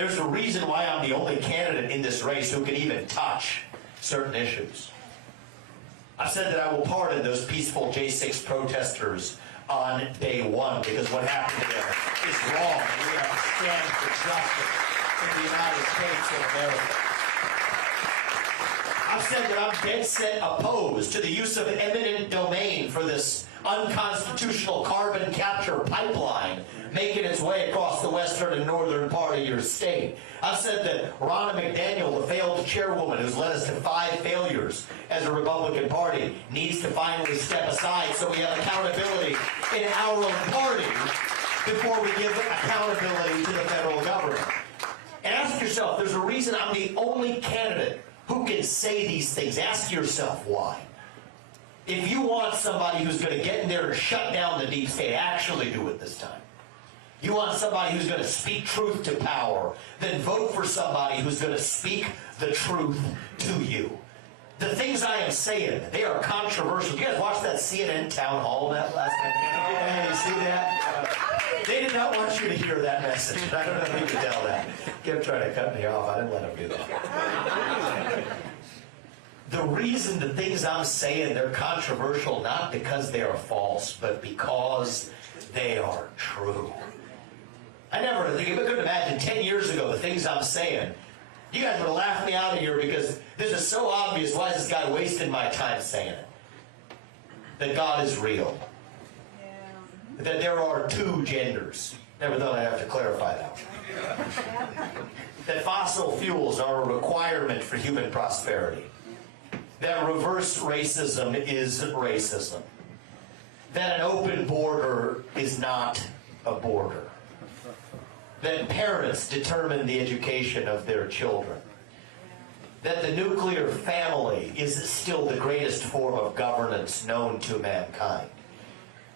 There's a reason why I'm the only candidate in this race who can even touch certain issues. I've said that I will pardon those peaceful J6 protesters on day one, because what happened there is wrong. We have to stand for justice in the United States of America. I've said that I'm dead set opposed to the use of eminent domain for this unconstitutional carbon capture pipeline making its way across the western and northern part of your state. I've said that Ronna McDaniel, the failed chairwoman who's led us to 5 failures as a Republican Party, needs to finally step aside so we have accountability in our own party before we give accountability to the federal government. And ask yourself, there's a reason I'm the only candidate who can say these things. Ask yourself why. If you want somebody who's going to get in there and shut down the deep state, actually do it this time. You want somebody who's going to speak truth to power, then vote for somebody who's going to speak the truth to you. The things I am saying, they are controversial. You guys watched that CNN town hall that last night? Yeah, you see that? They did not want you to hear that message. I don't know if you can tell that. Kept trying to cut me off. I didn't let him do that. The reason the things I'm saying, they're controversial, not because they are false, but because they are true. I never couldn't imagine 10 years ago the things I'm saying. You guys would have laughed me out of here because this is so obvious. Why is this guy wasting my time saying it? That God is real. Yeah. That there are 2 genders. Never thought I'd have to clarify that. That fossil fuels are a requirement for human prosperity. That reverse racism is racism. That an open border is not a border. That parents determine the education of their children. That the nuclear family is still the greatest form of governance known to mankind.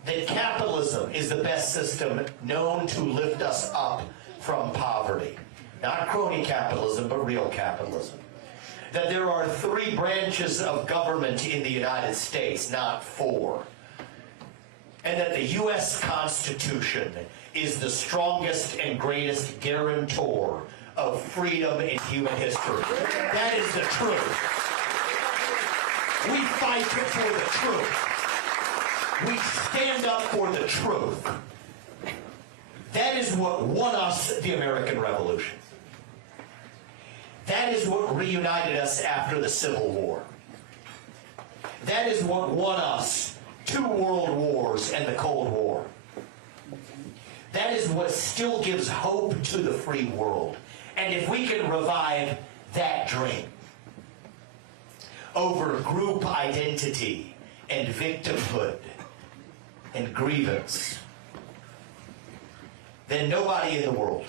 That capitalism is the best system known to lift us up from poverty. Not crony capitalism, but real capitalism. That there are 3 branches of government in the United States, not 4. And that the U.S. Constitution is the strongest and greatest guarantor of freedom in human history. That is the truth. We fight for the truth. We stand up for the truth. That is what won us the American Revolution. That is what reunited us after the Civil War. That is what won us 2 world wars and the Cold War. That is what still gives hope to the free world. And if we can revive that dream over group identity and victimhood and grievance, then nobody in the world,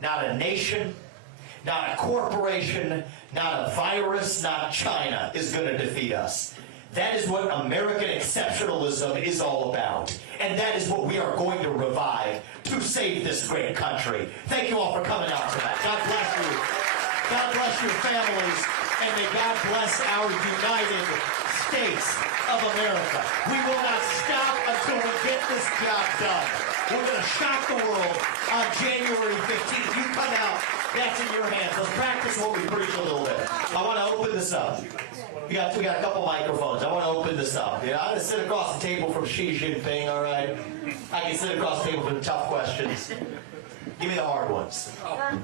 not a nation, not a corporation, not a virus, not China, is going to defeat us. That is what American exceptionalism is all about. And that is what we are going to revive to save this great country. Thank you all for coming out tonight. God bless you. God bless your families. And may God bless our United States of America. We will not stop until we get this job done. We're going to shock the world on January 15th. You come out, that's in your hands. Let's practice what we preach a little bit. I want to open this up. We got a couple microphones. I want to open this up. I'm going to sit across the table from Xi Jinping, all right? I can sit across the table for the tough questions. Give me the hard ones. Oh.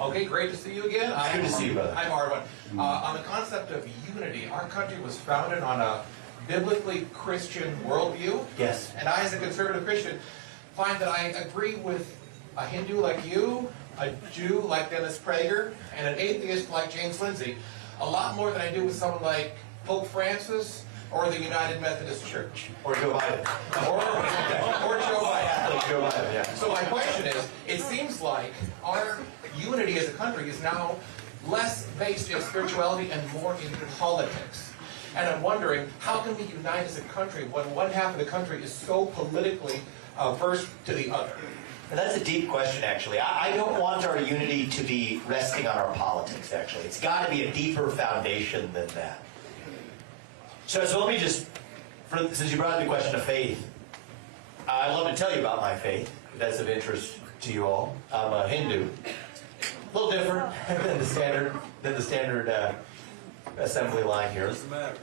Okay, great to see you again. Good to see you, brother. I'm hard one. On the concept of unity, our country was founded on a biblically Christian worldview. Yes. And I, as a conservative Christian, find that I agree with a Hindu like you, a Jew like Dennis Prager, and an atheist like James Lindsay a lot more than I do with someone like Pope Francis or the United Methodist Church. Or Joe Biden. Or Joe Biden. Like Joe Biden, yeah. So my question is, it seems like our unity as a country is now less based in spirituality and more in politics. And I'm wondering, how can we unite as a country when one half of the country is so politically averse to the other? And that's a deep question, actually. I don't want our unity to be resting on our politics, actually. It's got to be a deeper foundation than that. So let me just, since you brought up the question of faith, I'd love to tell you about my faith, if that's of interest to you all. I'm a Hindu. A little different than the standard assembly line here. What's the matter?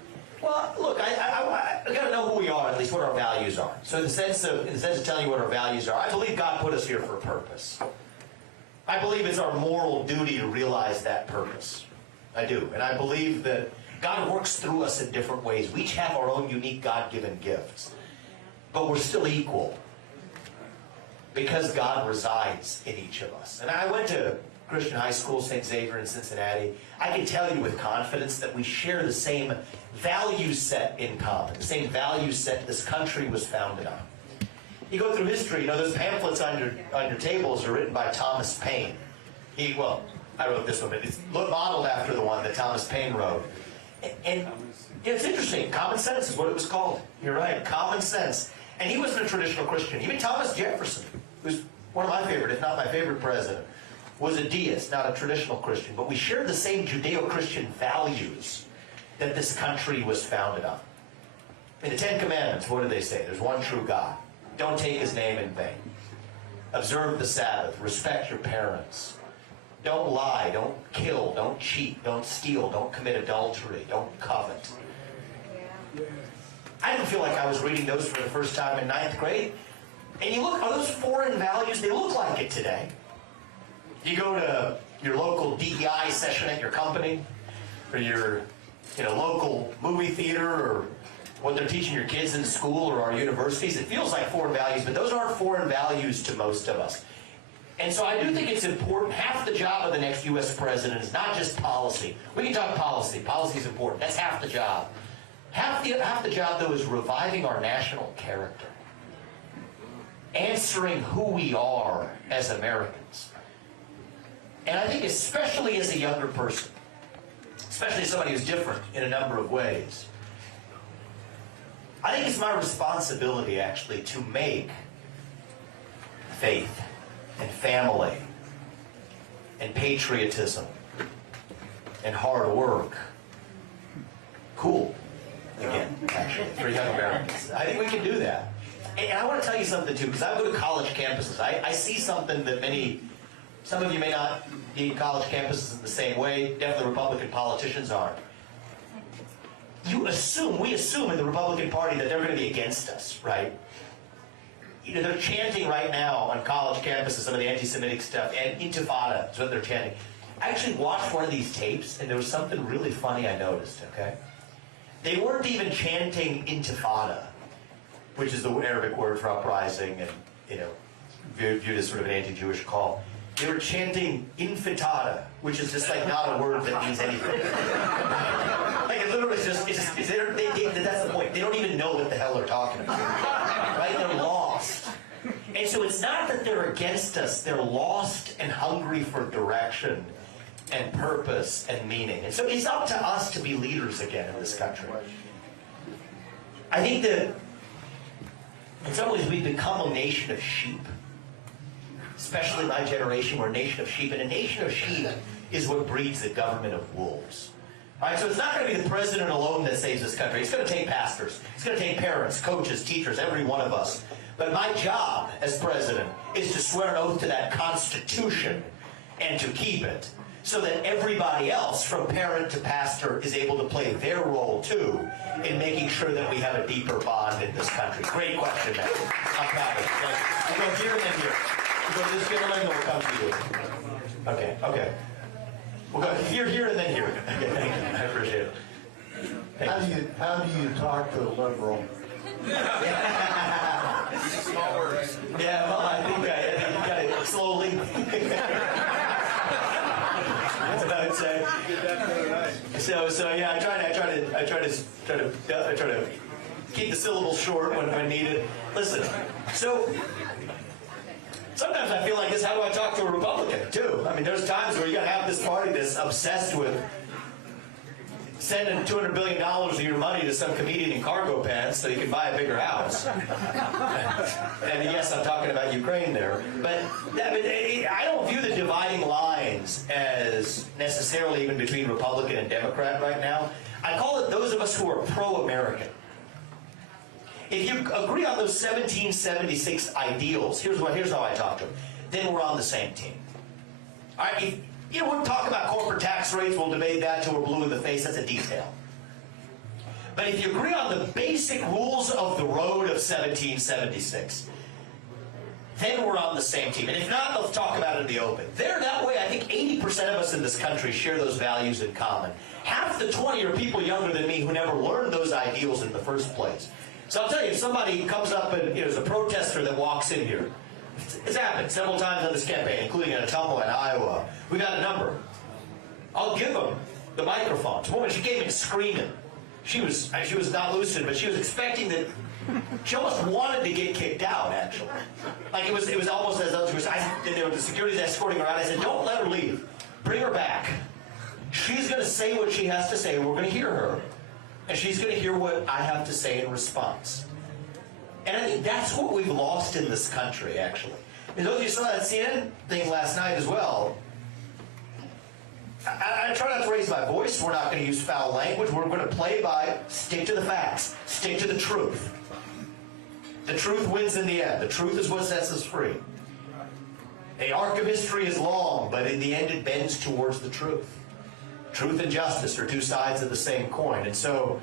Well, look, I got to know who we are, at least what our values are. So in the sense of telling you what our values are, I believe God put us here for a purpose. I believe it's our moral duty to realize that purpose. I do. And I believe that God works through us in different ways. We each have our own unique God-given gifts. But we're still equal because God resides in each of us. And I went to Christian high school, St. Xavier in Cincinnati. I can tell you with confidence that we share the same value set in common, the same value set this country was founded on. You go through history, you know, those pamphlets on your tables are written by Thomas Paine. I wrote this one, but it's modeled after the one that Thomas Paine wrote. And it's interesting. Common sense is what it was called. You're right, common sense. And he wasn't a traditional Christian. Even Thomas Jefferson, who's one of my favorite, if not my favorite president, was a deist, not a traditional Christian. But we shared the same Judeo-Christian values that this country was founded on. In the Ten Commandments, what do they say? There's one true God. Don't take his name in vain. Observe the Sabbath. Respect your parents. Don't lie. Don't kill. Don't cheat. Don't steal. Don't commit adultery. Don't covet. I didn't feel like I was reading those for the first time in 9th grade. And you look, are those foreign values? They look like it today. You go to your local DEI session at your company, or your local movie theater, or what they're teaching your kids in school or our universities. It feels like foreign values, but those aren't foreign values to most of us. And so I do think it's important. Half the job of the next U.S. president is not just policy. We can talk policy. Policy is important. That's half the job. Half the job, though, is reviving our national character. Answering who we are as Americans. And I think especially as a younger person, especially as somebody who's different in a number of ways, I think it's my responsibility, actually, to make faith and family and patriotism and hard work cool again, actually, for young Americans. I think we can do that. And I want to tell you something, too, because I go to college campuses. I see something that some of you may not be in college campuses in the same way. Definitely Republican politicians aren't. We assume in the Republican Party that they're going to be against us, right? They're chanting right now on college campuses some of the anti-Semitic stuff, and Intifada is what they're chanting. I actually watched one of these tapes, and there was something really funny I noticed, okay? They weren't even chanting Intifada, which is the Arabic word for uprising and, viewed as sort of an anti-Jewish call. They were chanting infitada, which is just like not a word that means anything. Like it literally that's the point. They don't even know what the hell they're talking about. Right? They're lost. And so it's not that they're against us. They're lost and hungry for direction and purpose and meaning. And so it's up to us to be leaders again in this country. I think that in some ways we've become a nation of sheep. Especially my generation, we're a nation of sheep. And a nation of sheep is what breeds the government of wolves. All right, so it's not going to be the president alone that saves this country. It's going to take pastors. It's going to take parents, coaches, teachers, every one of us. But my job as president is to swear an oath to that Constitution and to keep it so that everybody else, from parent to pastor, is able to play their role, too, in making sure that we have a deeper bond in this country. Great question, man. I'm happy. We'll go here and then here. We'll go to this gentleman, and we'll come to you. Okay. We'll go here, and then here. Okay, thank you. I appreciate it. How do you talk to a liberal? Small words. Yeah, well, I think you got it slowly. That's what I would say. So yeah, I try to keep the syllables short when needed. Listen, so sometimes I feel like this. How do I talk to a Republican too? I mean, there's times where you got to have this party that's obsessed with sending $200 billion of your money to some comedian in cargo pants so you can buy a bigger house. And yes, I'm talking about Ukraine there. But I don't view the dividing lines as necessarily even between Republican and Democrat right now. I call it those of us who are pro-American. If you agree on those 1776 ideals, here's how I talk to them. then we're on the same team. All right, we'll talk about corporate tax rates, we'll debate that till we're blue in the face, that's a detail. But if you agree on the basic rules of the road of 1776, then we're on the same team. And if not, let's talk about it in the open. There, that way, I think 80% of us in this country share those values in common. Half the 20 are people younger than me who never learned those ideals in the first place. So I'll tell you, if somebody comes up and is a protester that walks in here, it's happened several times on this campaign, including in Ottumwa and Iowa. We got a number. I'll give them the microphone. This woman, she came in screaming. She was not lucid, but she was expecting that. She almost wanted to get kicked out, actually. Like it was almost as though the security's escorting her out. I said, don't let her leave. Bring her back. She's going to say what she has to say. We're going to hear her. And she's going to hear what I have to say in response. And I think that's what we've lost in this country, actually. And those of you saw that CNN thing last night as well. I try not to raise my voice. We're not going to use foul language. We're going to play by stick to the facts. Stick to the truth. The truth wins in the end. The truth is what sets us free. The arc of history is long, but in the end it bends towards the truth. Truth and justice are two sides of the same coin. And so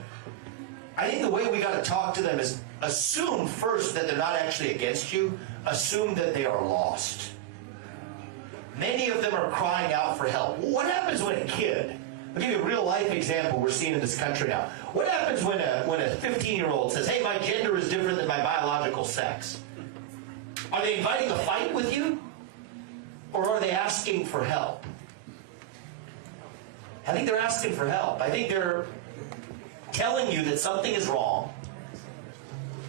I think the way we got to talk to them is assume first that they're not actually against you. Assume that they are lost. Many of them are crying out for help. What happens when a kid, I'll give you a real life example we're seeing in this country now. What happens when a 15-year-old says, hey, my gender is different than my biological sex? Are they inviting a fight with you? Or are they asking for help? I think they're asking for help. I think they're telling you that something is wrong.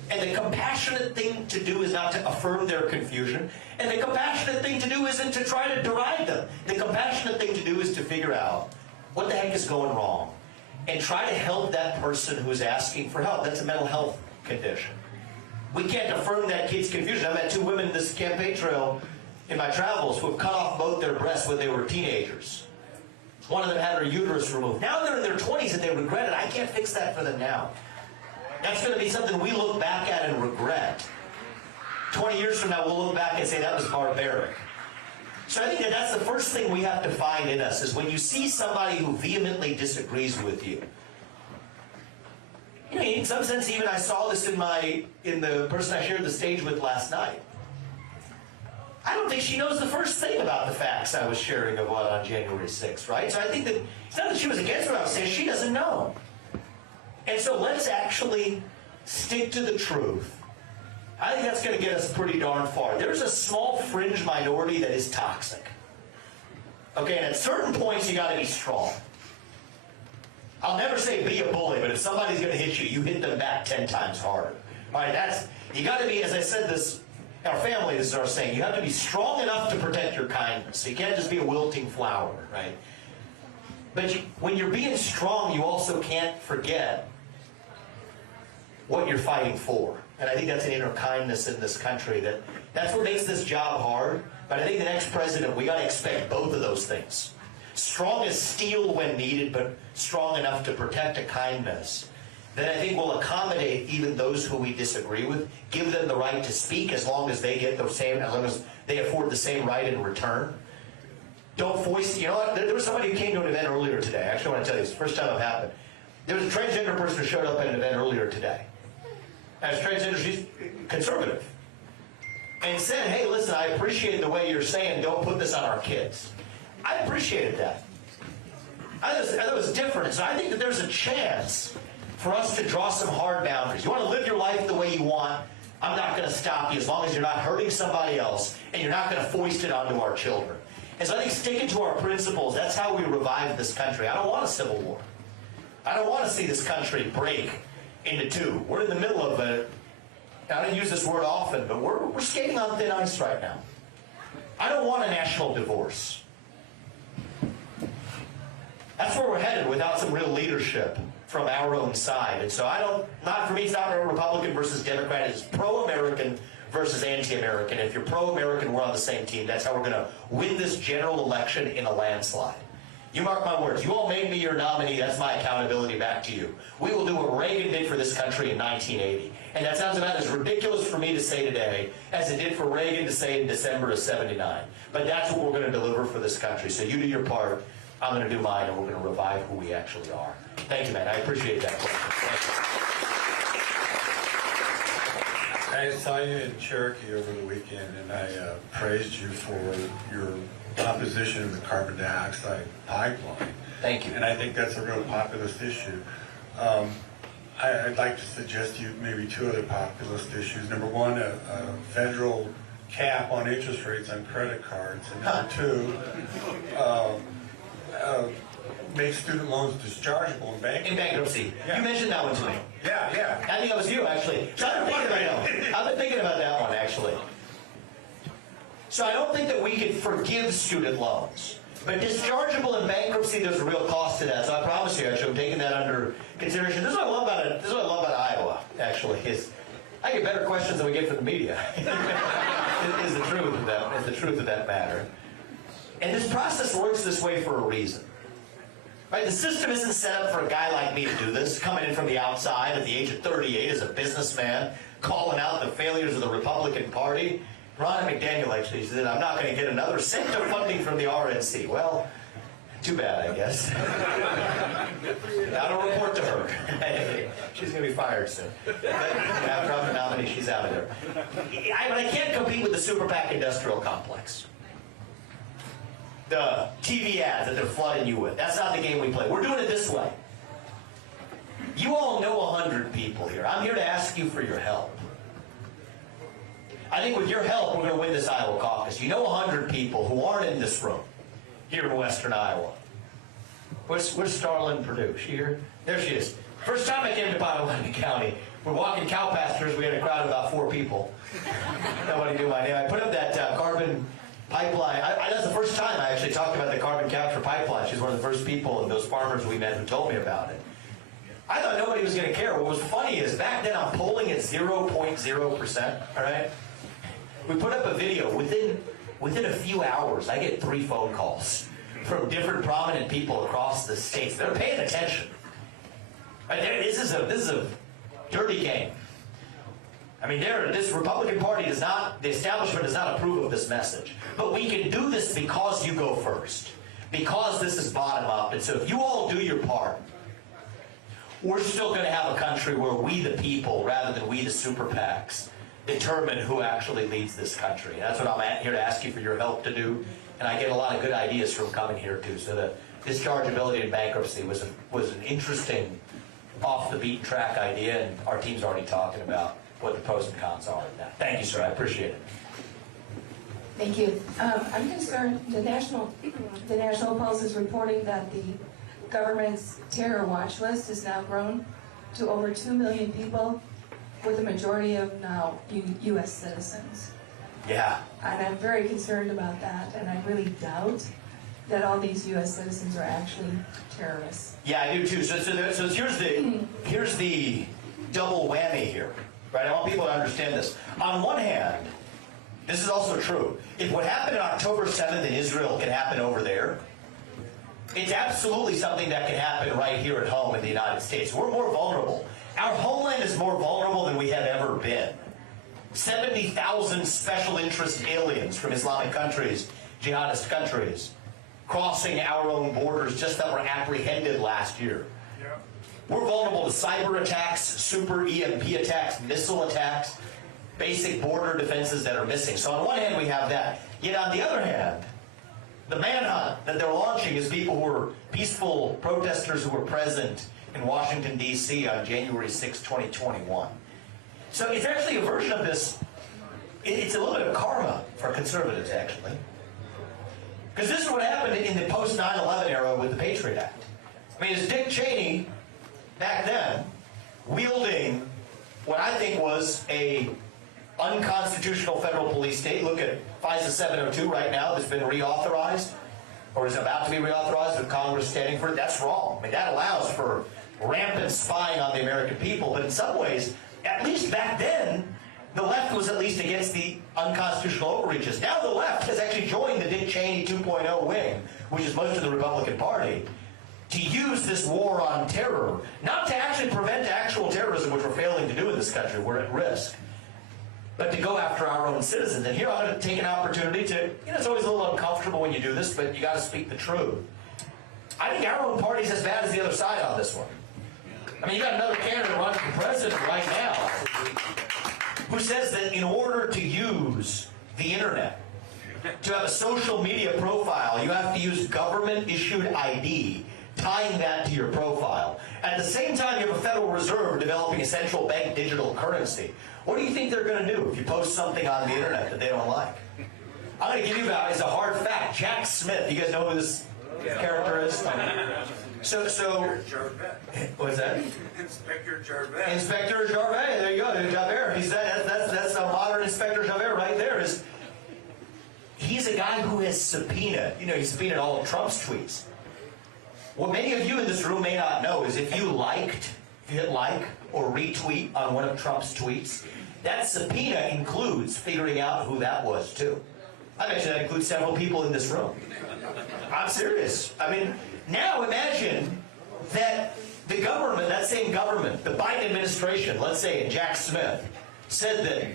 And the compassionate thing to do is not to affirm their confusion. And the compassionate thing to do isn't to try to deride them. The compassionate thing to do is to figure out what the heck is going wrong and try to help that person who is asking for help. That's a mental health condition. We can't affirm that kid's confusion. I met two women in this campaign trail in my travels who have cut off both their breasts when they were teenagers. One of them had her uterus removed. Now they're in their 20s and they regret it. I can't fix that for them now. That's going to be something we look back at and regret. 20 years from now, we'll look back and say that was barbaric. So I think that that's the first thing we have to find in us, is when you see somebody who vehemently disagrees with you. In some sense, even I saw this in the person I shared the stage with last night. I don't think she knows the first thing about the facts I was sharing of what on January 6th, right? So I think that it's not that she was against what I was saying, she doesn't know. And so let's actually stick to the truth. I think that's going to get us pretty darn far. There's a small fringe minority that is toxic. Okay, and at certain points you got to be strong. I'll never say be a bully, but if somebody's going to hit you, you hit them back 10 times harder. All right, you got to be, as I said this, our family, this is our saying, you have to be strong enough to protect your kindness. So you can't just be a wilting flower, right? But when you're being strong, you also can't forget what you're fighting for. And I think that's an inner kindness in this country. That's what makes this job hard. But I think the next president, we got to expect both of those things. Strong as steel when needed, but strong enough to protect a kindness that I think will accommodate even those who we disagree with, give them the right to speak as long as they get the same, as long as they afford the same right in return. Don't foist, you know what, there was somebody who came to an event earlier today. Actually, I want to tell you, it's the first time it happened. There was a transgender person who showed up at an event earlier today. As transgender, she's conservative. And said, hey, listen, I appreciate the way you're saying don't put this on our kids. I appreciated that. I thought it was different. So I think that there's a chance for us to draw some hard boundaries. You want to live your life the way you want, I'm not going to stop you as long as you're not hurting somebody else and you're not going to foist it onto our children. And so I think sticking to our principles, that's how we revive this country. I don't want a civil war. I don't want to see this country break into two. We're in the middle of it. I don't use this word often, but we're skating on thin ice right now. I don't want a national divorce. That's where we're headed without some real leadership from our own side. And so for me, it's not a Republican versus Democrat. It's pro-American versus anti-American. If you're pro-American, we're on the same team. That's how we're going to win this general election in a landslide. You mark my words. You all made me your nominee. That's my accountability back to you. We will do what Reagan did for this country in 1980. And that sounds about as ridiculous for me to say today as it did for Reagan to say in December of '79. But that's what we're going to deliver for this country. So you do your part. I'm going to do mine, and we're going to revive who we actually are. Thank you, man. I appreciate that question. I saw you in Cherokee over the weekend, and I praised you for your opposition of the carbon dioxide pipeline. Thank you. And I think that's a real populist issue. I'd like to suggest to you maybe two other populist issues. Number one, a federal cap on interest rates on credit cards. And number two, make student loans dischargeable in bankruptcy. In bankruptcy. Yeah. You mentioned that one to me. Yeah. I think that was you, actually. So I've been thinking about that one, actually. So I don't think that we can forgive student loans. But dischargeable in bankruptcy, there's a real cost to that. So I promise you, actually, I'm taking that under consideration. This is what I love about it. This is what I love about Iowa, actually, is I get better questions than we get from the media. is the truth of that matter. And this process works this way for a reason. Right? The system isn't set up for a guy like me to do this, coming in from the outside at the age of 38 as a businessman, calling out the failures of the Republican Party. Ron McDaniel actually said, I'm not going to get another cent of funding from the RNC. Well, too bad, I guess. Now to report to her. She's going to be fired soon. After I'm the nominee, she's out of there. But I can't compete with the super PAC industrial complex. The TV ads that they're flooding you with. That's not the game we play. We're doing it this way. You all know 100 people here. I'm here to ask you for your help. I think with your help, we're going to win this Iowa caucus. You know 100 people who aren't in this room here in western Iowa. Where's Starlin Purdue? She here? There she is. First time I came to Potawatomi County, we're walking cow pastures. We had a crowd of about 4 people. Nobody knew my name. I put up that carbon pipeline. That's the first time I actually talked about the carbon capture pipeline. She's one of the first people and those farmers we met who told me about it. I thought nobody was going to care. What was funny is back then I'm polling at 0.0%, all right? We put up a video. Within a few hours, I get 3 phone calls from different prominent people across the states. They're paying attention. Right? This is a dirty game. I mean, this Republican Party does not, the establishment does not approve of this message. But we can do this because you go first. Because this is bottom up. And so if you all do your part, we're still going to have a country where we the people, rather than we the super PACs, determine who actually leads this country. And that's what I'm here to ask you for your help to do. And I get a lot of good ideas from coming here too. So the dischargeability in bankruptcy was an interesting, off the beaten track idea, and our team's already talking about what the pros and cons are of that. Thank you, sir. I appreciate it. Thank you. I'm concerned the National Pulse is reporting that the government's terror watch list has now grown to over 2 million people, with a majority of now U.S. citizens. Yeah. And I'm very concerned about that, and I really doubt that all these U.S. citizens are actually terrorists. Yeah, I do too. So here's the double whammy here, right? I want people to understand this. On one hand, this is also true. If what happened on October 7th in Israel can happen over there, it's absolutely something that can happen right here at home in the United States. We're more vulnerable. Our homeland is more vulnerable than we have ever been. 70,000 special interest aliens from Islamic countries, jihadist countries, crossing our own borders just that were apprehended last year. Yeah. We're vulnerable to cyber attacks, super EMP attacks, missile attacks, basic border defenses that are missing. So on one hand, we have that. Yet on the other hand, the manhunt that they're launching is people who are peaceful protesters who were present in Washington, D.C. on January 6, 2021. So it's actually a version of this. It's a little bit of karma for conservatives, actually. Because this is what happened in the post 9/11 era with the Patriot Act. I mean, it's Dick Cheney, back then, wielding what I think was a unconstitutional federal police state. Look at FISA 702 right now that's been reauthorized, or is about to be reauthorized with Congress standing for it. That's wrong. I mean, that allows for rampant spying on the American people. But in some ways, at least back then, The left was at least against the unconstitutional overreaches. Now the left has actually joined the Dick Cheney 2.0 wing, which is most of the Republican Party, to use this war on terror, not to actually prevent actual terrorism, which we're failing to do in this country. We're at risk. But to go after our own citizens. And here I'm going to take an opportunity to, it's always a little uncomfortable when you do this, but you got to speak the truth. I think our own party's as bad as the other side on this one. I mean, you got another candidate running for president right now who says that in order to use the internet, to have a social media profile, you have to use government-issued ID, tying that to your profile. At the same time, you have a Federal Reserve developing a central bank digital currency. What do you think they're going to do if you post something on the internet that they don't like? I'm going to give you that as a hard fact. Jack Smith, you guys know who this character is? So, what's that? Inspector Jarvet. Inspector Jarvet, there you go, Javert. That's a modern Inspector Javert right there. He's a guy who has subpoenaed, he subpoenaed all of Trump's tweets. What many of you in this room may not know is if you hit like or retweet on one of Trump's tweets, that subpoena includes figuring out who that was too. I bet you that includes several people in this room. I'm serious. I mean, now imagine that the government, that same government, the Biden administration, let's say, and Jack Smith, said that,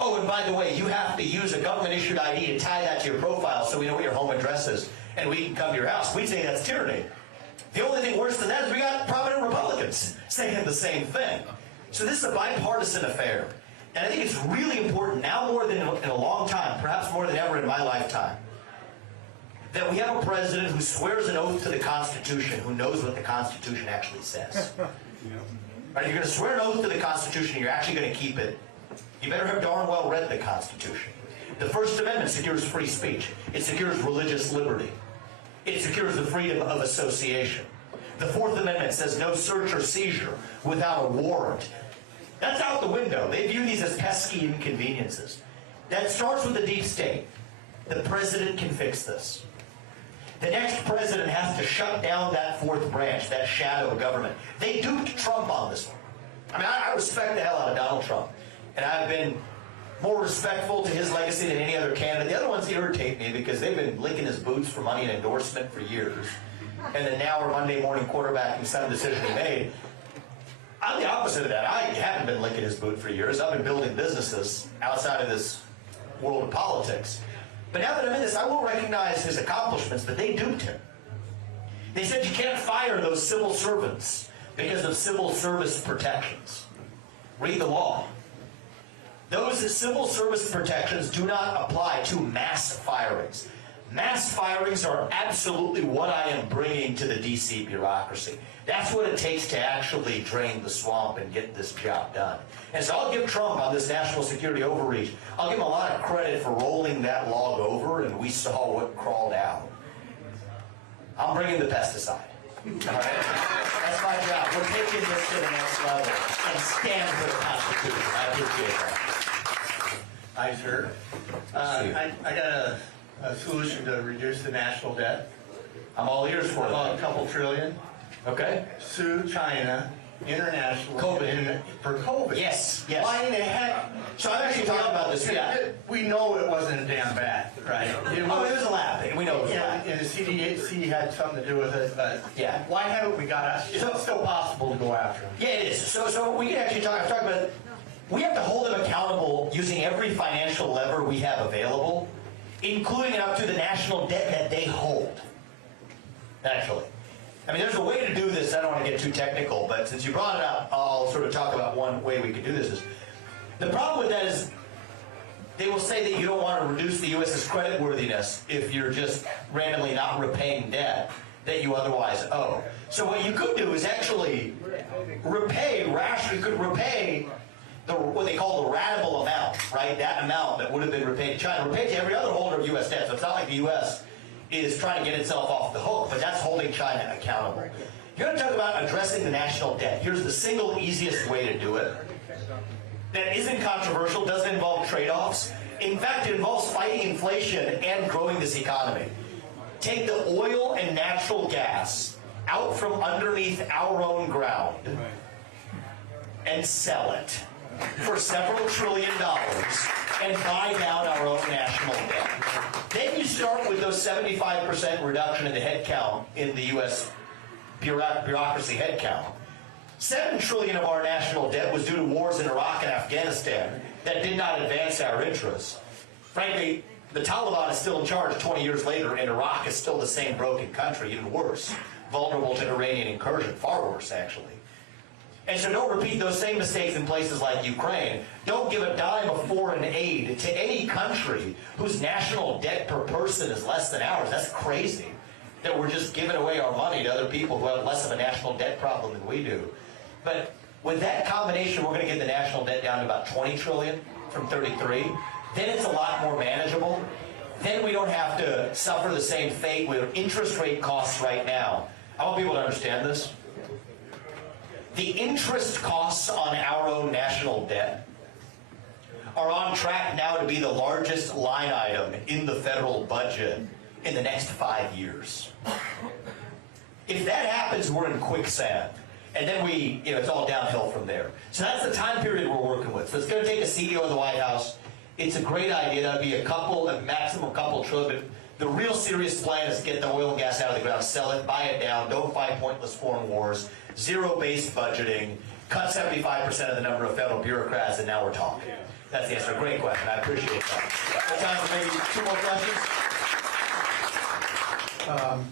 oh, and by the way, you have to use a government-issued ID to tie that to your profile so we know what your home address is and we can come to your house. We'd say that's tyranny. The only thing worse than that is we got prominent Republicans saying the same thing. So this is a bipartisan affair. And I think it's really important, now more than in a long time, perhaps more than ever in my lifetime, that we have a president who swears an oath to the Constitution, who knows what the Constitution actually says. Right, you're going to swear an oath to the Constitution, you're actually going to keep it. You better have darn well read the Constitution. The First Amendment secures free speech. It secures religious liberty. It secures the freedom of association. The Fourth Amendment says no search or seizure without a warrant. That's out the window. They view these as pesky inconveniences. That starts with the deep state. The president can fix this. The next president has to shut down that fourth branch, that shadow government. They duped Trump on this one. I mean, I respect the hell out of Donald Trump. And I've been more respectful to his legacy than any other candidate. The other ones irritate me because they've been licking his boots for money and endorsement for years. And then now we're Monday morning quarterbacking some decision he made. I'm the opposite of that. I haven't been licking his boot for years. I've been building businesses outside of this world of politics. But now that I'm in this, I will recognize his accomplishments, but they duped him. They said you can't fire those civil servants because of civil service protections. Read the law. Those civil service protections do not apply to mass firings. Mass firings are absolutely what I am bringing to the D.C. bureaucracy. That's what it takes to actually drain the swamp and get this job done. And so I'll give Trump on this national security overreach, I'll give him a lot of credit for rolling that log over, and we saw what crawled out. I'm bringing the pesticide. All right? That's my job. We're taking this to the next level and stand for the Constitution. I appreciate that. Hi, sir. I got a solution to reduce the national debt. I'm all ears for About it. a couple trillion. Okay? Sue China internationally COVID. for COVID. Yes. Why in the heck? So I'm actually talking about this. Yeah. We know it wasn't damn bad, right? It was a lab thing. We know it was a Yeah, lab. and the CDC had something to do with it, but Yeah. why haven't we got us? It's still possible to go after them. Yeah, it is. So we can actually talk about, we have to hold them accountable using every financial lever we have available, including up to the national debt that they hold. Actually. I mean, there's a way to do this. I don't want to get too technical, but since you brought it up, I'll sort of talk about one way we could do this. Is the problem with that is they will say that you don't want to reduce the U.S.'s creditworthiness if you're just randomly not repaying debt that you otherwise owe. So what you could do is actually you could repay what they call the ratable amount, right? That amount that would have been repaid to China, repaid to every other holder of U.S. debt. So it's not like the U.S. is trying to get itself off the hook, but that's holding China accountable. You're going to talk about addressing the national debt. Here's the single easiest way to do it. That isn't controversial, doesn't involve trade-offs. In fact, it involves fighting inflation and growing this economy. Take the oil and natural gas out from underneath our own ground and sell it. for several $1 trillion and buy down our own national debt. Then you start with those 75% reduction in the headcount in the U.S. bureaucracy headcount. $7 trillion of our national debt was due to wars in Iraq and Afghanistan that did not advance our interests. Frankly, the Taliban is still in charge 20 years later, and Iraq is still the same broken country, even worse, vulnerable to Iranian incursion, far worse, actually. And so don't repeat those same mistakes in places like Ukraine. Don't give a dime of foreign aid to any country whose national debt per person is less than ours. That's crazy, that we're just giving away our money to other people who have less of a national debt problem than we do. But with that combination, we're going to get the national debt down to about 20 trillion from 33. Then it's a lot more manageable. Then we don't have to suffer the same fate with interest rate costs right now. I want people to understand this. The interest costs on our own national debt are on track now to be the largest line item in the federal budget in the next 5 years. If that happens, we're in quicksand. And then it's all downhill from there. So that's the time period we're working with. So it's going to take a CEO of the White House. It's a great idea. That would be a maximum couple trillion. The real serious plan is to get the oil and gas out of the ground, sell it, buy it down, don't fight pointless foreign wars, zero-based budgeting, cut 75% of the number of federal bureaucrats, and now we're talking. That's the answer. Great question. I appreciate that. Time for maybe 2 more questions?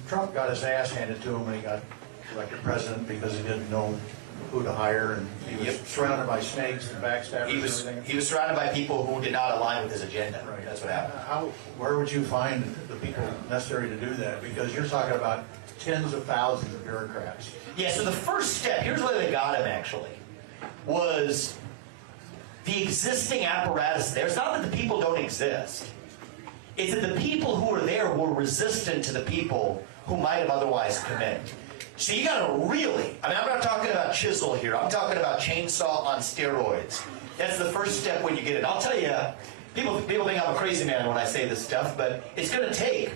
Trump got his ass handed to him when he got elected president because he didn't know who to hire, and he was surrounded by snakes and backstabbers and everything. He was surrounded by people who did not align with his agenda. Right. That's what happened. Where would you find the people necessary to do that? Because you're talking about tens of thousands of bureaucrats. Yeah, so the first step, here's where they got him actually, was the existing apparatus there. It's not that the people don't exist. It's that the people who were there were resistant to the people who might have otherwise come in. So you got to really, I'm not talking about chisel here, I'm talking about chainsaw on steroids. That's the first step when you get it. I'll tell you, people think I'm a crazy man when I say this stuff, but it's going to take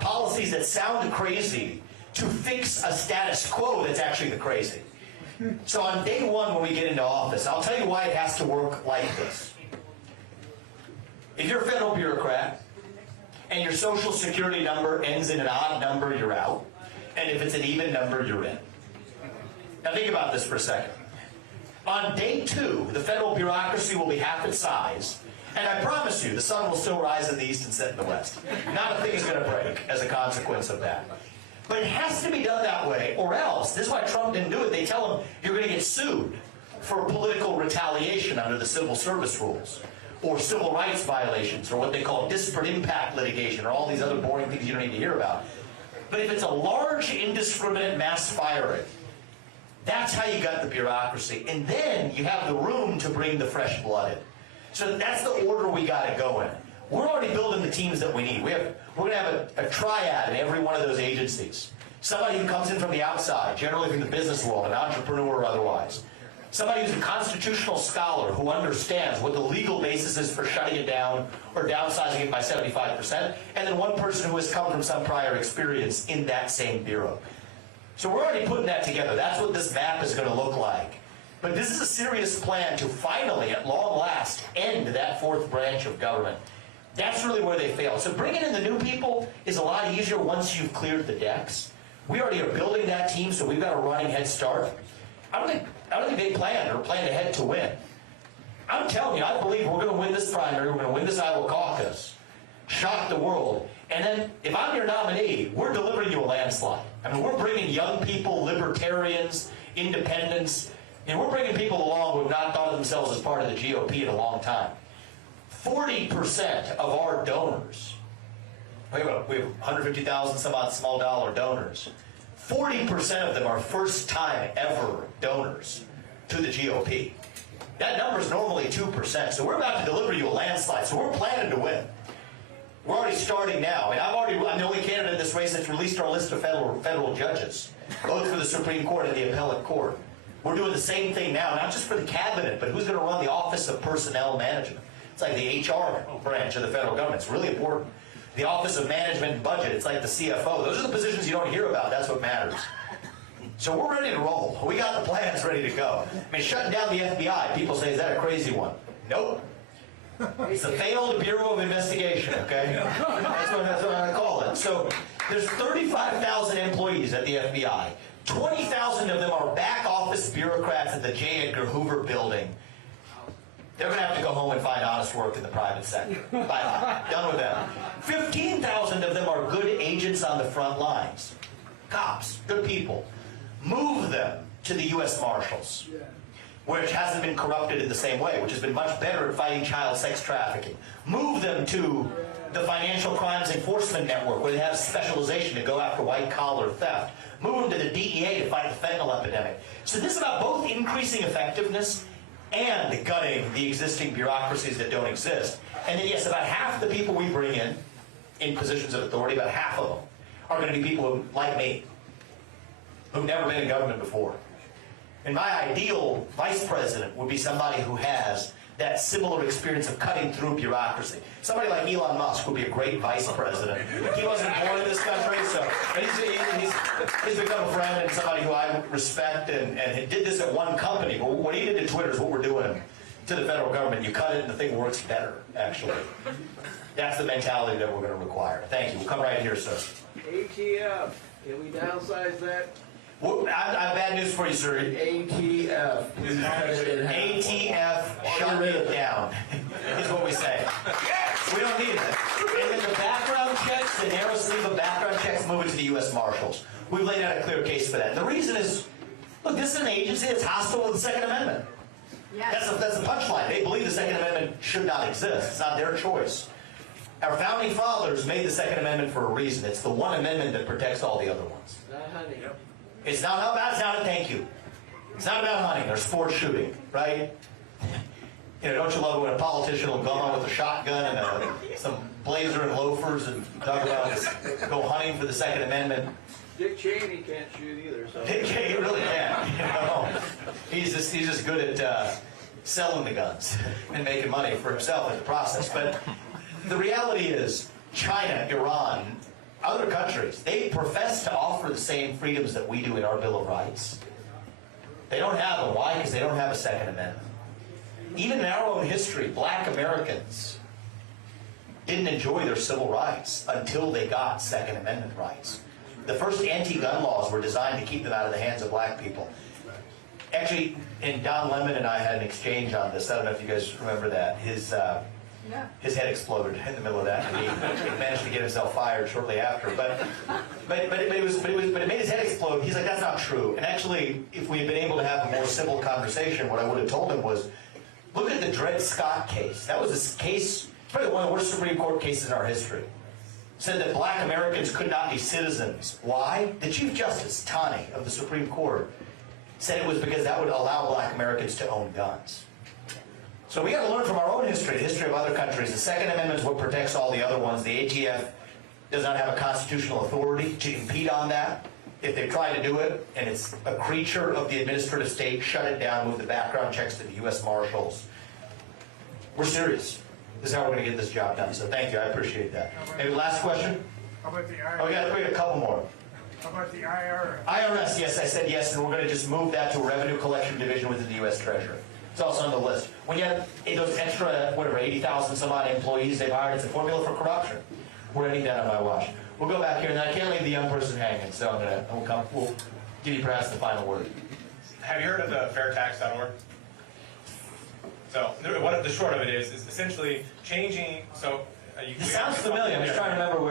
policies that sound crazy to fix a status quo that's actually the crazy. So on day one when we get into office, I'll tell you why it has to work like this. If you're a federal bureaucrat and your social security number ends in an odd number, you're out. And if it's an even number, you're in. Now think about this for a second. On day 2, the federal bureaucracy will be half its size, and I promise you, the sun will still rise in the east and set in the west. Not a thing is going to break as a consequence of that. But it has to be done that way, or else, this is why Trump didn't do it, they tell him you're going to get sued for political retaliation under the civil service rules, or civil rights violations, or what they call disparate impact litigation, or all these other boring things you don't need to hear about. But if it's a large, indiscriminate mass firing, that's how you got the bureaucracy. And then you have the room to bring the fresh blood in. So that's the order we got to go in. We're already building the teams that we need. We're going to have a triad in every one of those agencies. Somebody who comes in from the outside, generally from the business world, an entrepreneur or otherwise. Somebody who's a constitutional scholar who understands what the legal basis is for shutting it down or downsizing it by 75%, and then one person who has come from some prior experience in that same bureau. So we're already putting that together. That's what this map is going to look like. But this is a serious plan to finally, at long last, end that 4th branch of government. That's really where they failed. So bringing in the new people is a lot easier once you've cleared the decks. We already are building that team, so we've got a running head start. I don't think they planned ahead to win. I'm telling you, I believe we're going to win this primary, we're going to win this Iowa caucus, shock the world, and then if I'm your nominee, we're delivering you a landslide. I mean, we're bringing young people, libertarians, independents, and we're bringing people along who have not thought of themselves as part of the GOP in a long time. 40% of our donors, we have 150,000 some odd small dollar donors, 40% of them are first-time ever donors to the GOP. That number is normally 2%, so we're about to deliver you a landslide, so we're planning to win. We're already starting now. I mean, I'm the only candidate in this race that's released our list of federal judges, both for the Supreme Court and the Appellate Court. We're doing the same thing now, not just for the cabinet, but who's going to run the Office of Personnel Management. It's like the HR branch of the federal government. It's really important. The Office of Management and Budget, it's like the CFO. Those are the positions you don't hear about. That's what matters. So we're ready to roll. We got the plans ready to go. I mean, shutting down the FBI, people say, is that a crazy one? Nope. It's a failed Bureau of Investigation, okay? That's what I call it. So there's 35,000 employees at the FBI. 20,000 of them are back office bureaucrats at the J. Edgar Hoover building. They're going to have to go home and find honest work in the private sector. Bye. Done with them. 15,000 of them are good agents on the front lines. Cops, good people. Move them to the U.S. Marshals, which hasn't been corrupted in the same way, which has been much better at fighting child sex trafficking. Move them to the Financial Crimes Enforcement Network, where they have specialization to go after white-collar theft. Move them to the DEA to fight the fentanyl epidemic. So this is about both increasing effectiveness and gutting the existing bureaucracies that don't exist. And then, yes, about half the people we bring in positions of authority, about half of them, are going to be people like me, who've never been in government before. And my ideal vice president would be somebody who has that similar experience of cutting through bureaucracy. Somebody like Elon Musk would be a great vice president. He wasn't born in this country, so but he's become a friend and somebody who I respect and did this at one company. But what he did to Twitter is what we're doing to the federal government. You cut it and the thing works better, actually. That's the mentality that we're going to require. Thank you. We'll come right here, sir. ATF, can we downsize that? Well, I have bad news for you, sir. ATF. ATF, shut it down, is what we say. We don't need it. And then the background checks, the narrow sleeve of background checks, move it to the U.S. Marshals. We've laid out a clear case for that. And the reason is, look, this is an agency that's hostile to the Second Amendment. Yes. That's the punchline. They believe the Second Amendment should not exist. It's not their choice. Our founding fathers made the Second Amendment for a reason. It's the one amendment that protects all the other ones. It's not about, it's not a thank you. It's not about hunting or sports shooting, right? You know, don't you love it when a politician will come on with a shotgun and some blazer and loafers and talk about go hunting for the Second Amendment? Dick Cheney can't shoot either, so. Dick Cheney really can't. You know? He's just good at selling the guns and making money for himself in the process. But the reality is, China, Iran, other countries, they profess to offer the same freedoms that we do in our Bill of Rights. They don't have them. Why? Because they don't have a Second Amendment. Even in our own history, black Americans didn't enjoy their civil rights until they got Second Amendment rights. The first anti-gun laws were designed to keep them out of the hands of black people. Actually, and Don Lemon and I had an exchange on this. I don't know if you guys remember that. His head exploded in the middle of that, and he managed to get himself fired shortly after. But it made his head explode. He's like, that's not true. And actually, if we had been able to have a more civil conversation, what I would have told him was, look at the Dred Scott case. That was a case, probably one of the worst Supreme Court cases in our history. Said that black Americans could not be citizens. Why? The Chief Justice, Taney, of the Supreme Court, said it was because that would allow black Americans to own guns. So we got to learn from our own history, the history of other countries. The Second Amendment is what protects all the other ones. The ATF does not have a constitutional authority to impede on that. If they try to do it, and it's a creature of the administrative state, shut it down, move the background checks to the U.S. Marshals. We're serious. This is how we're going to get this job done. So thank you. I appreciate that. Maybe last question? How about the IRS? Oh, we got a couple more. How about the IRS? IRS, yes, I said yes, and we're going to just move that to a revenue collection division within the U.S. Treasury. It's also on the list. When you have those extra, 80,000 some odd employees they've hired, it's a formula for corruption. We're ending that on my watch. We'll go back here, and I can't leave the young person hanging, so we'll give you perhaps the final word. Have you heard of the fairtax.org? So what the short of it is essentially changing. So this sounds familiar. I'm just trying to remember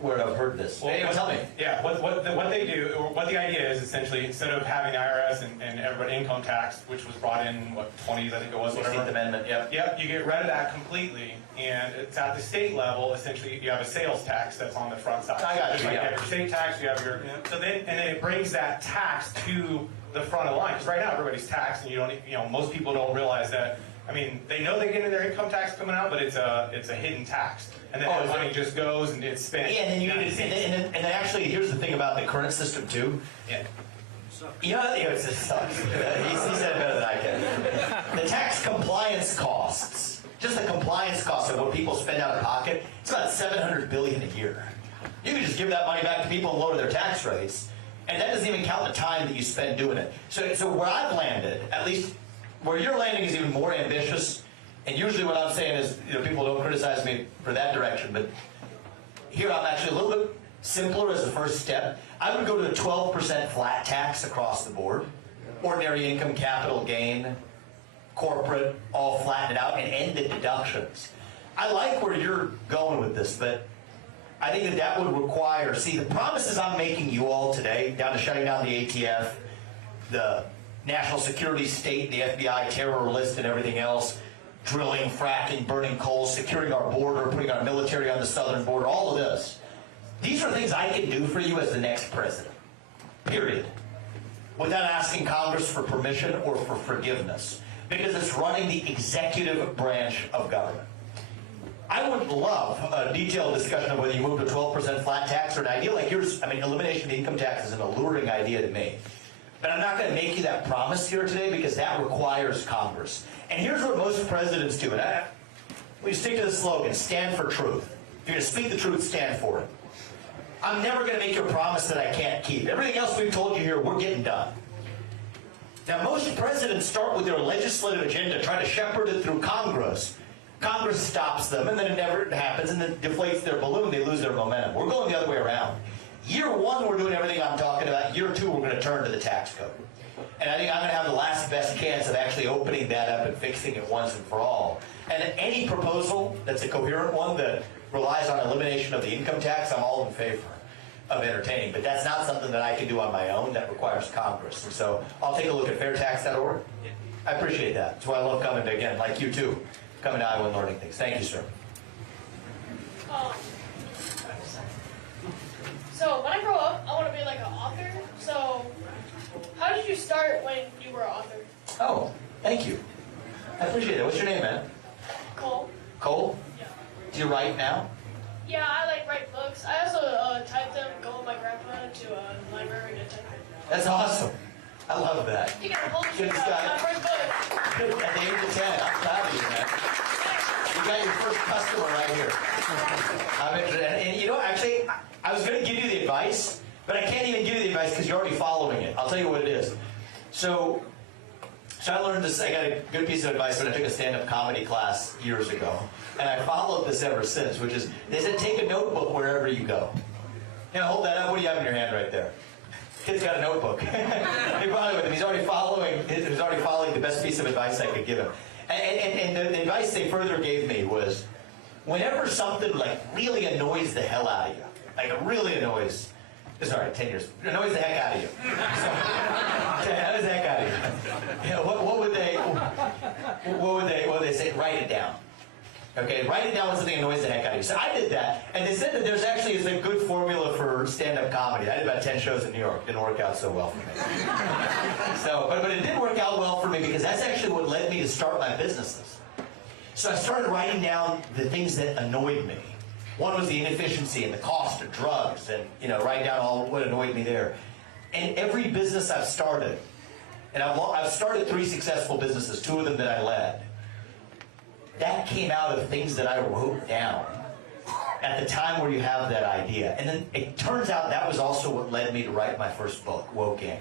where I've heard this. Well, tell me. Yeah, what they do, or what the idea is essentially, instead of having the IRS and everybody income tax, which was brought in 20s, I think it was, 16th Amendment. Yep. Yep. You get rid of that completely, and it's at the state level. Essentially, you have a sales tax that's on the front side. I got you. Just like you have your state tax, you have your so then it brings that tax to the front of the line. Because right now everybody's taxed, and most people don't realize that. I mean, they know they're getting their income tax coming out, but it's a hidden tax, and then the money just goes and it's spent. Yeah, and then actually, here's the thing about the current system too. Yeah. It sucks. He said it better than I can. The tax compliance costs, just the compliance costs of what people spend out of pocket, it's about $700 billion a year. You can just give that money back to people and lower their tax rates. And that doesn't even count the time that you spend doing it. So where I've landed, at least where you're landing is even more ambitious. And usually what I'm saying is, people don't criticize me for that direction, but here I'm actually a little bit simpler as the first step. I would go to a 12% flat tax across the board. Ordinary income, capital gain, corporate, all flatten it out and end the deductions. I like where you're going with this, but I think that would require, see, the promises I'm making you all today, down to shutting down the ATF, the national security state, the FBI terror list and everything else, drilling, fracking, burning coal, securing our border, putting our military on the southern border, all of this. These are things I can do for you as the next president, period. Without asking Congress for permission or for forgiveness, because it's running the executive branch of government. I would love a detailed discussion of whether you move to 12% flat tax or an idea like yours. I mean, elimination of the income tax is an alluring idea to me. But I'm not going to make you that promise here today because that requires Congress. And here's what most presidents do. And we stick to the slogan, stand for truth. If you're going to speak the truth, stand for it. I'm never going to make you a promise that I can't keep. Everything else we've told you here, we're getting done. Now, most presidents start with their legislative agenda, try to shepherd it through Congress. Congress stops them, and then it never happens, and then deflates their balloon. They lose their momentum. We're going the other way around. Year one, we're doing everything I'm talking about. Year two, we're going to turn to the tax code. And I think I'm going to have the last best chance of actually opening that up and fixing it once and for all. And any proposal that's a coherent one that relies on elimination of the income tax, I'm all in favor of entertaining. But that's not something that I can do on my own. That requires Congress. And so I'll take a look at fairtax.org. I appreciate that. That's why I love coming to, again, like you too, coming to Iowa and learning things. Thank you, sir. So when I grow up, I want to be like an author. So how did you start when you were an author? Oh, thank you. I appreciate it. What's your name, man? Cole? Cole? Yeah. Do you write now? Yeah, I like write books. I also type them, go with my grandpa to a library to type it. That's awesome. I love that. You got a publish Good my stuff. first book. At the age of 10, I'm proud of you, man. You got your first customer right here. I'm interested. And you know, actually, I was going to give you the advice, but I can't even give you the advice because you're already following it. I'll tell you what it is. So I learned this. I got a good piece of advice when I took a stand-up comedy class years ago, and I followed this ever since, which is they said take a notebook wherever you go. You know, hold that up. What do you have in your hand right there? Kid's got a notebook. He brought it with him. He's already following the best piece of advice I could give him. And the advice they further gave me was, whenever something like really annoys the hell out of you, like it really annoys, sorry, 10 years, annoys the heck out of you. Annoys the heck out of you. You know, what would they say? Write it down. Okay, write it down when something annoys the heck out of you. So I did that, and they said that there's actually is a good formula for stand-up comedy. I did about 10 shows in New York. Didn't work out so well for me. But it did work out well for me because that's actually what led me to start my businesses. So I started writing down the things that annoyed me. One was the inefficiency and the cost of drugs, and writing down all what annoyed me there. And every business I've started, and I've started 3 successful businesses, 2 of them that I led. That came out of things that I wrote down at the time where you have that idea. And then it turns out that was also what led me to write my first book, Woke Inc.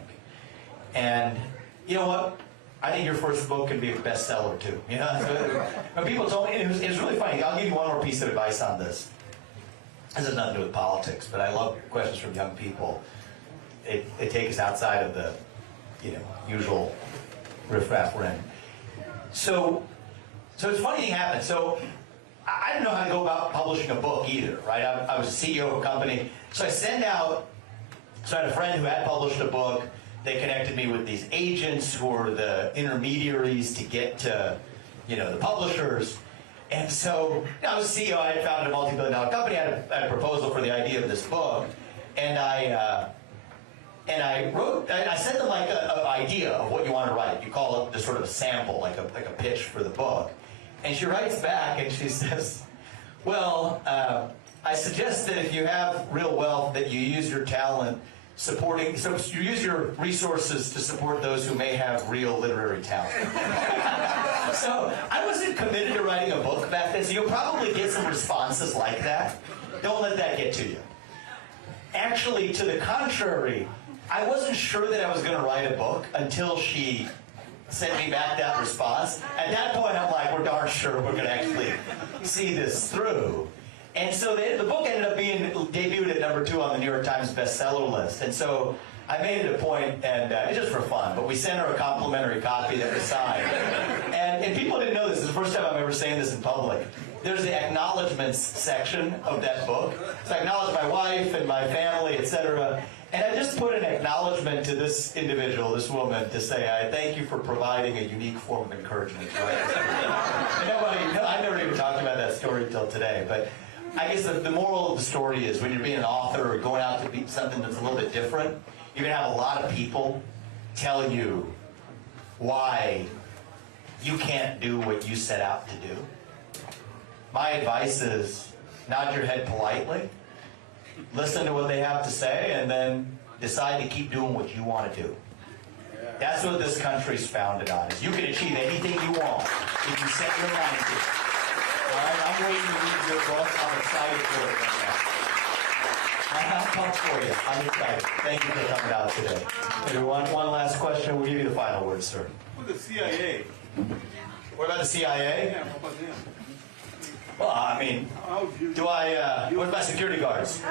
And you know what? I think your first book can be a bestseller too. You know, when people told me, it was really funny. I'll give you one more piece of advice on this. This has nothing to do with politics, but I love questions from young people. They take us outside of the, usual riffraff we're in. So it's funny thing happened. So I didn't know how to go about publishing a book either, right? I was a CEO of a company. So I sent out, so I had a friend who had published a book. They connected me with these agents who were the intermediaries to get to, the publishers. And so I was CEO. I had founded a multi-billion-dollar company. I had a proposal for the idea of this book. And I sent them like an idea of what you want to write. You call it just sort of a sample, like a pitch for the book. And she writes back and she says, well, I suggest that if you have real wealth, that you use your talent so you use your resources to support those who may have real literary talent. So I wasn't committed to writing a book back then, so you'll probably get some responses like that. Don't let that get to you. Actually, to the contrary, I wasn't sure that I was going to write a book until she sent me back that response. At that point, I'm like, we're darn sure we're going to actually see this through. And so the book ended up being debuted at #2 on the New York Times bestseller list. And so I made it a point, and it's just for fun, but we sent her a complimentary copy that was signed. And people didn't know this. It's the first time I'm ever saying this in public. There's the acknowledgments section of that book. So I acknowledge my wife and my family, etc. And I just put an acknowledgement to this individual, this woman, to say, I thank you for providing a unique form of encouragement. I never even talked about that story until today. But I guess the moral of the story is when you're being an author or going out to be something that's a little bit different, you're going to have a lot of people tell you why you can't do what you set out to do. My advice is nod your head politely, listen to what they have to say, and then decide to keep doing what you want to do. That's what this country's founded on, is you can achieve anything you want if you set your mind to it. All right, I'm waiting to read your book. I'm excited for it right now. I'm pumped for you. I'm excited. Thank you for coming out today. Everyone, one last question. We'll give you the final word, sir. Who's the CIA? What about the CIA? Yeah, how about them? Well, I mean, what's my security guards?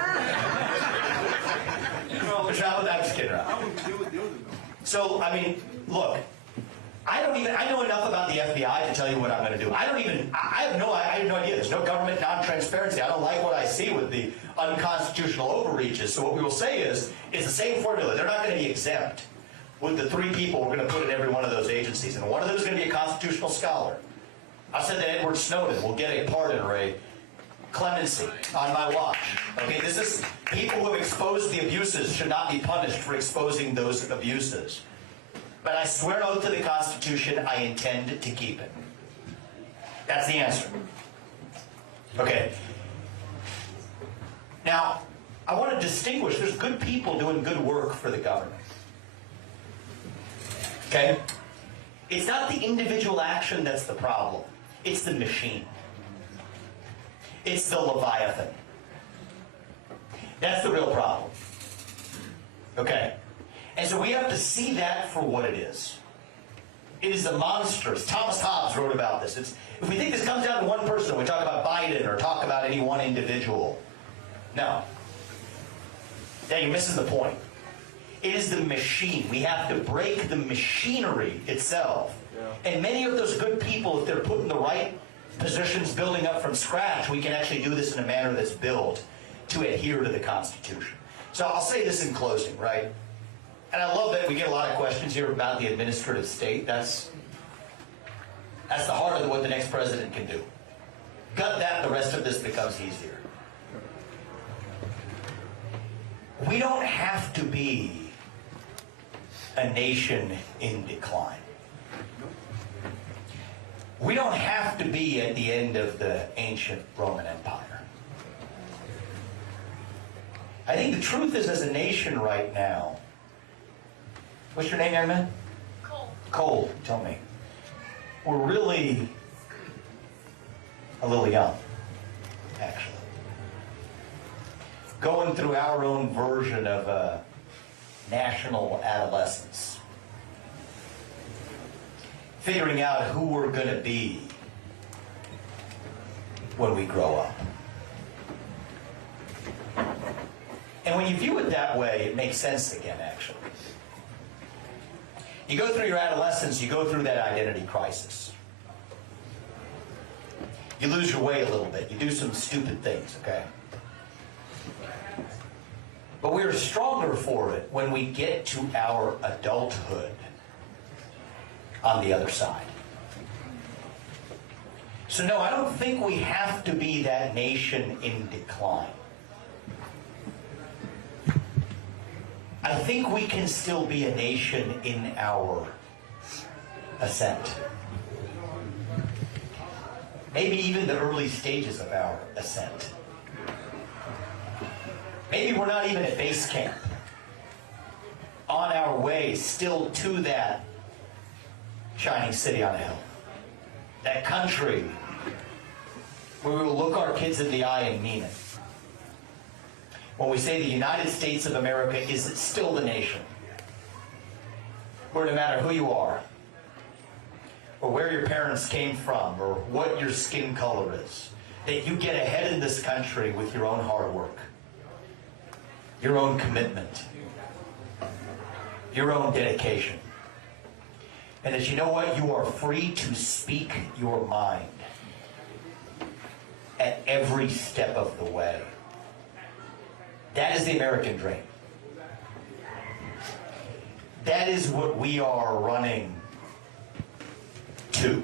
I'm just kidding around. How would you deal with the other though? So, I mean, look, I know enough about the FBI to tell you what I'm going to do. I have no idea. There's no government non-transparency. I don't like what I see with the unconstitutional overreaches. So what we will say is, it's the same formula. They're not going to be exempt with the 3 people we're going to put in every one of those agencies. And one of them is going to be a constitutional scholar. I said that Edward Snowden will get a pardon or a clemency on my watch. Okay, this is people who have exposed the abuses should not be punished for exposing those abuses. But I swear an oath to the Constitution, I intend to keep it. That's the answer. Okay. Now, I want to distinguish. There's good people doing good work for the government. Okay? It's not the individual action that's the problem. It's the machine. It's the Leviathan. That's the real problem. Okay? And so we have to see that for what it is. It is a monster. Thomas Hobbes wrote about this. If we think this comes down to one person, we talk about Biden or talk about any one individual. No. Now you're missing the point. It is the machine. We have to break the machinery itself. And many of those good people, if they're put in the right positions, building up from scratch, we can actually do this in a manner that's built to adhere to the Constitution. So I'll say this in closing, right? And I love that we get a lot of questions here about the administrative state. That's the heart of what the next president can do. Gut that, the rest of this becomes easier. We don't have to be a nation in decline. We don't have to be at the end of the ancient Roman Empire. I think the truth is, as a nation right now, what's your name, young man? Cole. Cole, tell me. We're really a little young, actually. Going through our own version of a national adolescence. Figuring out who we're going to be when we grow up. And when you view it that way, it makes sense again, actually. You go through your adolescence, you go through that identity crisis. You lose your way a little bit. You do some stupid things, okay? But we're stronger for it when we get to our adulthood on the other side. So no, I don't think we have to be that nation in decline. I think we can still be a nation in our ascent. Maybe even the early stages of our ascent. Maybe we're not even at base camp. On our way still to that shining city on a hill. That country where we will look our kids in the eye and mean it. when we say the United States of America is still the nation, where no matter who you are, or where your parents came from, or what your skin color is, that you get ahead in this country with your own hard work, your own commitment, your own dedication. And that you know what? You are free to speak your mind at every step of the way. That is the American dream. That is what we are running to.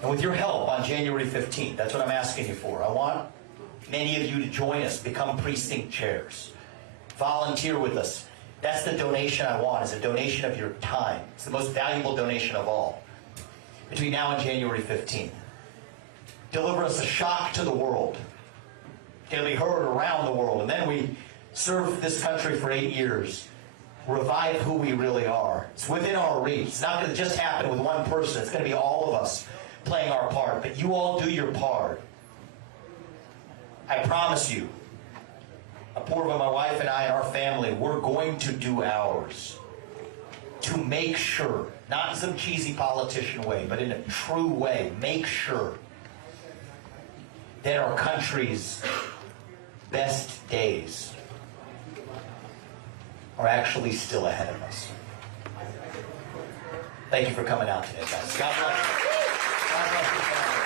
And with your help on January 15th, that's what I'm asking you for. I want many of you to join us, become precinct chairs, volunteer with us. That's the donation I want, is a donation of your time. It's the most valuable donation of all. Between now and January 15th. Deliver us a shock to the world. It'll be heard around the world. And then we serve this country for 8 years. Revive who we really are. It's within our reach. It's not going to just happen with one person. It's going to be all of us playing our part. But you all do your part. I promise you, Apoorva, my wife, and I and our family, we're going to do ours to make sure, not in some cheesy politician way, but in a true way, make sure that our country's best days are actually still ahead of us. Thank you for coming out today, guys. God bless you. God bless your family.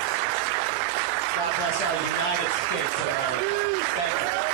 God bless our United States of America. Thank you.